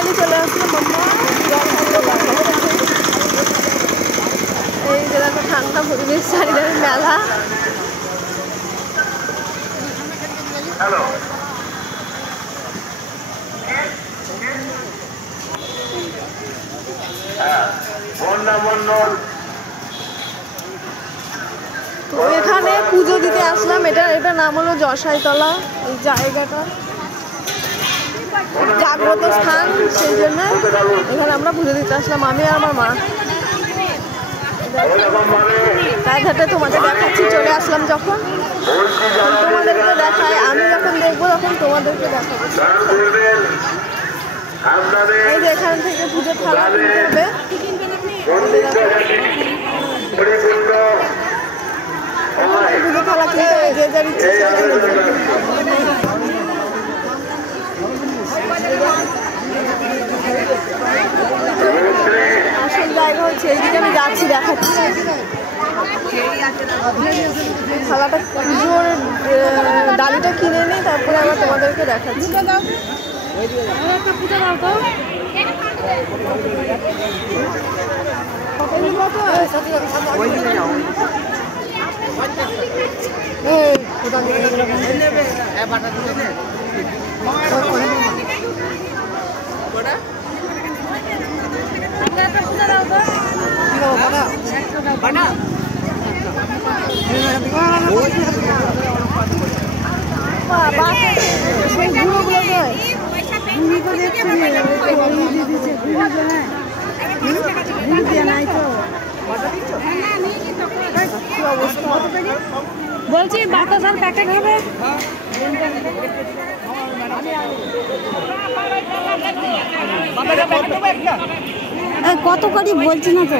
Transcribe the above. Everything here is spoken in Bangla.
ফাইনালি চলে আসলো মাম্মা। এই যে দেখো ঠান্ডা পরিবেশ, চারিদিকে মেলা। তো এখানে পুজো দিতে আসলাম। এটা নাম হলো জসাইতলা। এই জায়গাটা জাগ্রত স্থান, সেই জন্য এখানে আমরা পুজো দিতে আসলাম, আমি আর আমার মা। তাই ধাতে তোমাদের দেখাচ্ছি, চলে আসলাম যখন তোমাদেরকে দেখাই। আমি যখন দেখবো তখন তোমাদেরকে দেখাবো। এই যে এখান থেকে পুজোর থালা কিনতে হবে। পুজোর থালা কিনতে হবে, যে যার ইচ্ছে আসল জায়গা হচ্ছে এইদিকে। আমি যাচ্ছি, দেখাচ্ছি থালাটা, পুজোর ডালিটা কিনে নিই, তারপরে আবার তোমাদেরকে দেখাচ্ছি। বলছি বাতাসার প্যাকেট হবে। কত করি বলছি না তো।